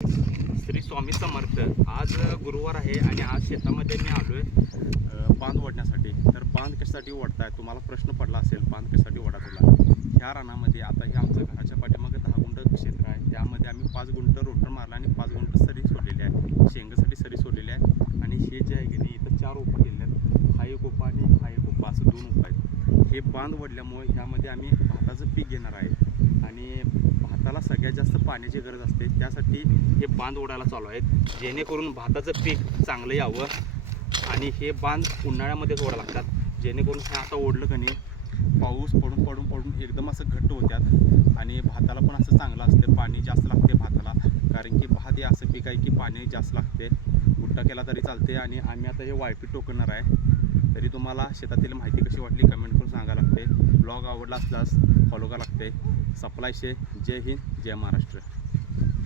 श्री स्वामी समर्थ. आज गुरुवार आहे आणि आज शेतामध्ये मी आलो आहे बांध ओढण्यासाठी. तर बांध कशासाठी ओढताय तुम्हाला प्रश्न पडला असेल, बांध कशासाठी ओढा तुला. ह्या रानामध्ये आता हे आमचं घराच्या पाठीमागे 10 गुंठ क्षेत्र आहे. त्यामध्ये आम्ही 5 गुंठ रोटर मारला आणि 5 गुंठ सरी सोडलेली आहे, शेंगासाठी सरी सोडलेली आहे. आणि हे जे आहे की नाही, इथं 4 ओपा केलेले आहेत. हा एक ओपा आणि हा एक ओपा, असं 2 ओपा आहेत. हे बांध ओढल्यामुळे ह्यामध्ये आम्ही भाताचं पीक घेणार आहे आणि भाताला सगळ्यात जास्त पाण्याची गरज असते. त्यासाठी हे बांध ओढायला चालू आहेत, जेणेकरून भाताचं पीक चांगलं यावं. आणि हे बांध उन्हाळ्यामध्येच ओढा लागतात, जेणेकरून हे आता ओढलं का नाही पाऊस पडून पडून पडून एकदम असं घट्ट होत्यात आणि भाताला पण असं चांगलं असते. पाणी जास्त लागते भाताला, कारण की भात हे असं पीक आहे की पाणी जास्त लागते. गुट्टा केला तरी चालते. आणि आम्ही आता हे वायपी टोकणार आहे. तरी तुम्हाला शेतातील माहिती कशी वाटली कमेंट करून सांगा लागते. ब्लॉग आवडला असल्यास फॉलो करा लागते. सप्लाय शे. जय हिंद, जय महाराष्ट्र.